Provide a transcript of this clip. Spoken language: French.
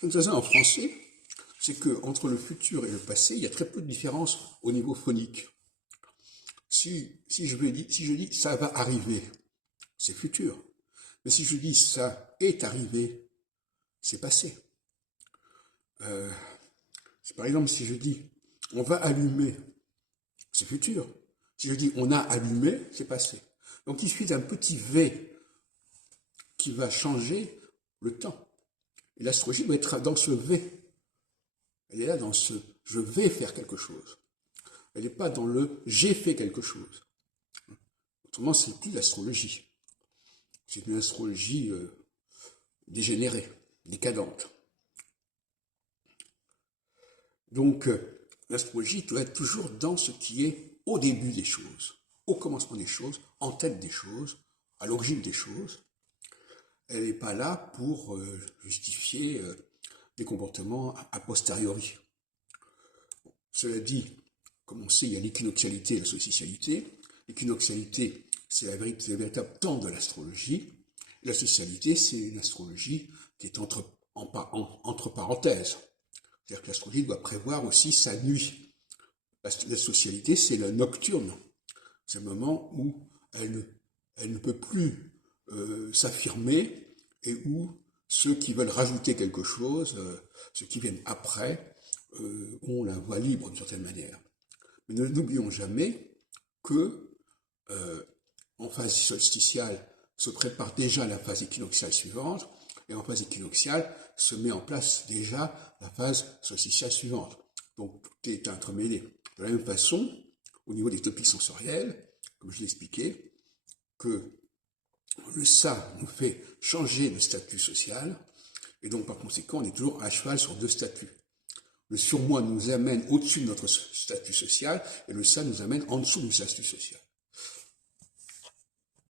De toute façon, en français, c'est que entre le futur et le passé, il y a très peu de différence au niveau phonique. Si je dis ça va arriver, c'est futur. Mais si je dis ça est arrivé, c'est passé. Euh, Par exemple, si je dis on va allumer, c'est futur. Si je dis on a allumé, c'est passé. Donc il suffit d'un petit V qui va changer le temps. Et l'astrologie doit être dans ce V. Elle est là dans ce je vais faire quelque chose. Elle n'est pas dans le j'ai fait quelque chose. Autrement, c'est plus l'astrologie. C'est une astrologie dégénérée, décadente. Donc, l'astrologie doit être toujours dans ce qui est au début des choses, au commencement des choses, en tête des choses, à l'origine des choses. Elle n'est pas là pour justifier des comportements a posteriori. Cela dit, comme on sait, il y a l'équinoxialité et la solsticialité. L'équinoxialité, c'est le véritable temps de l'astrologie. La solsticialité, c'est une astrologie qui est entre parenthèses. C'est-à-dire que l'astrologie doit prévoir aussi sa nuit. La solsticialité, c'est la nocturne. C'est un moment où elle ne peut plus s'affirmer et où ceux qui veulent rajouter quelque chose, ceux qui viennent après, ont la voie libre d'une certaine manière. Mais n'oublions jamais que en phase solsticiale se prépare déjà la phase équinoxiale suivante, et en phase équinoxiale se met en place déjà la phase solsticiale suivante. Donc tout est entremêlé. De la même façon, au niveau des topiques sensoriels, comme je l'ai expliqué, que le ça nous fait changer de statut social, et donc par conséquent on est toujours à cheval sur deux statuts. Le surmoi nous amène au-dessus de notre statut social, et le ça nous amène en dessous du statut social.